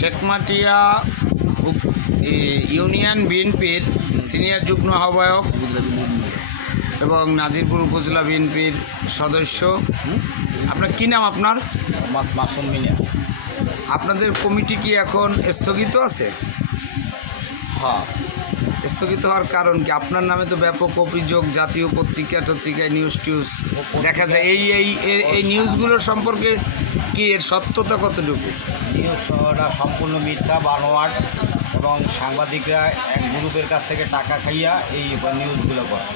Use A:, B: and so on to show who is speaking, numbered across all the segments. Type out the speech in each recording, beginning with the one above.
A: Shekhmatia union বিএনপির senior যুগ্ম আহ্বায়ক এবং নাজিরপুর উপজেলা বিএনপির সদস্য। আপনার কি নাম আপনার?
B: মাসুম মিনিয়া
A: আপনাদের কমিটি কি এখন স্থগিত আছে?
B: হ্যাঁ।
A: স্থগিত হওয়ার কারণ কি? আপনার নামে তো ব্যাপক অভিযোগ জাতীয় পত্রিকা টত্রিকায় নিউজ টিউজ দেখা যায়। এই এই এই- এই নিউজগুলোর সম্পর্কে কি? এর সত্যতা কতটুকু?
B: নিউজ শহরটা সম্পূর্ণ মিথ্যা, বানোয়াট এবং সাংবাদিকরা এক গ্রুপের কাছ থেকে টাকা খাইয়া এই নিউজগুলো করছে।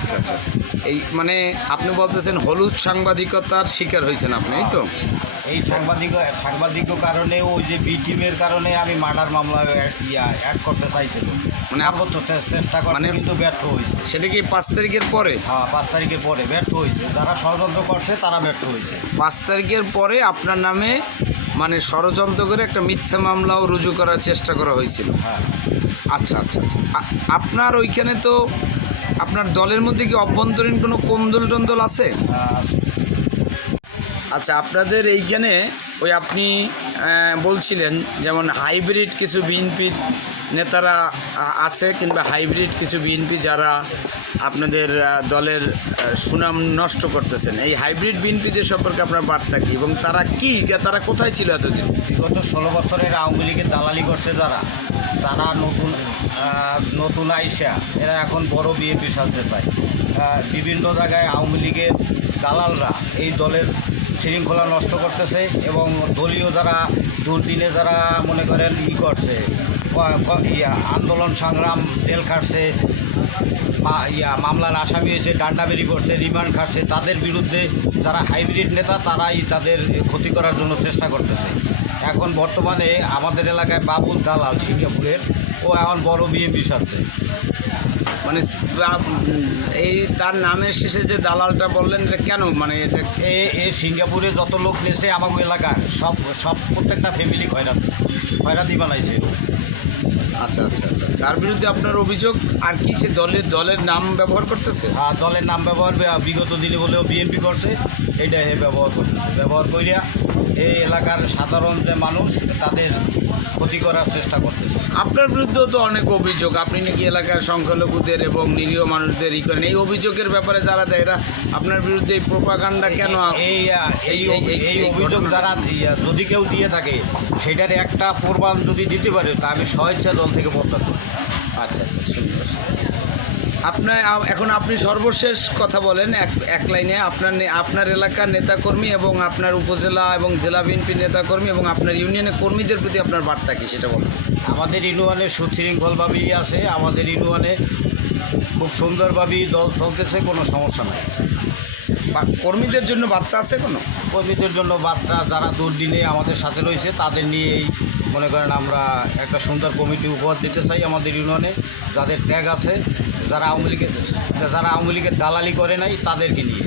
A: আচ্ছা আচ্ছা আচ্ছা। এই মানে আপনি বলতেছেন হলুদ সাংবাদিকতার শিকার হয়েছেন আপনি তো?
B: এই সাংবাদিক সাংবাদিক কারণে ওই যে বি টিমের কারণে আমি মার্ডার মামলা ইয়া অ্যাড করতে চাইছিলাম
A: মানে আপ-
B: সর্বোচ্চ চেষ্টা করছে
A: মানে-
B: কিন্তু ব্যর্থ হয়েছে।
A: সেটা কি পাঁচ তারিখের পরে?
B: হ্যাঁ পাঁচ তারিখের পরে ব্যর্থ হয়েছে। যারা ষড়যন্ত্র করছে তারা ব্যর্থ হয়েছে।
A: পাঁচ তারিখের পরে আপনার নামে মানে ষড়যন্ত্র করে একটা মিথ্যা মামলাও রুজু করার চেষ্টা করা হয়েছিল।
B: হ্যাঁ।
A: আচ্ছা আচ্ছা আচ্ছা। আপনার ওইখানে তো আপনার দলের মধ্যে কি অভ্যন্তরীণ কোনো কোন্দল টন্দল আছে।
B: আহ,
A: আচ্ছা আপনাদের এইখানে ওই আপনি বলছিলেন যেমন হাইব্রিড কিছু বিএনপির নেতারা আছে কিংবা হাইব্রিড কিছু বিএনপি যারা আপনাদের দলের সুনাম নষ্ট করতেছেন। এই হাইব্রিড বিএনপিদের সম্পর্কে আপনার বার্তা কি এবং তারা কি তারা কোথায় ছিল এতদিন?
B: বিগত ষোলো বছরের আওয়ামী লীগের দালালি করছে যারা, তারা নতুন নতুন আইসা, এরা এখন বড় বিএনপি সাজতে চায়। বিভিন্ন জায়গায় আওয়ামী লীগের দালালরা এই দলের শৃঙ্খলা নষ্ট করতেছে এবং দলীয় যারা দুর্দিনে যারা মনে করেন ই করছে আন্দোলন সংগ্রাম, জেল খাটছে ইয়া, মামলার আসামি হয়েছে ডান্ডাবেরি করছে, রিমান্ড খাটছে, তাদের বিরুদ্ধে যারা হাইব্রিড নেতা তারাই তাদের ক্ষতি করার জন্য চেষ্টা করতেছে। এখন বর্তমানে আমাদের এলাকায় বাবুল দালাল সিঙ্গাপুরের ও এখন বড় বিএমপি সাথে।
A: মানে এই তার নামের শেষে যে দালালটা বললেন এটা কেন? মানে এটা
B: এ এ সিঙ্গাপুরে যত লোক নেছে আমাকে এলাকার সব সব প্রত্যেকটা ফ্যামিলি খয়রাতি খয়রাতি বানাইছে।
A: আচ্ছা আচ্ছা আচ্ছা। তার বিরুদ্ধে আপনার অভিযোগ আর কি সে দলের দলের নাম ব্যবহার করতেছে?
B: আর দলের নাম ব্যবহার বিগত দিনে বলেও বিএনপি করছে এইটা হে ব্যবহার করতেছে। ব্যবহার করিয়া এই এলাকার সাধারণ যে মানুষ তাদের ক্ষতি করার চেষ্টা করতেছে।
A: আপনার বিরুদ্ধেও তো অনেক অভিযোগ। আপনি নাকি এলাকার সংখ্যালঘুদের এবং নিরীহ মানুষদের ই করেন। এই অভিযোগের ব্যাপারে যারা দেয় এরা আপনার বিরুদ্ধে এই প্রোপাগান্ডা কেন
B: এই এই
A: এই-
B: অভিযোগ যারা যদি কেউ দিয়ে থাকে সেটার একটা প্রমাণ যদি দিতে পারে তা আমি স্বেচ্ছা দল থেকে পদত্যাগ করি।
A: আচ্ছা আচ্ছা সুন্দর। আপনার এখন আপনি সর্বশেষ কথা বলেন এক এক লাইনে। আপনার আপনার এলাকার নেতাকর্মী এবং আপনার উপজেলা এবং জেলা বিএনপির নেতাকর্মী এবং আপনার ইউনিয়নের কর্মীদের প্রতি আপনার বার্তা কী সেটা বলুন।
B: আমাদের ইউনিয়নে সুশৃঙ্খলভাবেই আছে আমাদের ইউনিয়নে খুব সুন্দরভাবেই দল চলতেছে কোনো সমস্যা নাই।
A: বা- কর্মীদের জন্য বার্তা আছে কোনো?
B: কর্মীদের জন্য বার্তা যারা দুর্দিনে আমাদের সাথে রয়েছে তাদের নিয়েই মনে করেন আমরা একটা সুন্দর কমিটি উপহার দিতে চাই আমাদের ইউনিয়নে। যাদের ট্যাগ আছে যারা আওয়ামী লীগের যারা আওয়ামী লীগের দালালি করে নাই তাদেরকে নিয়ে।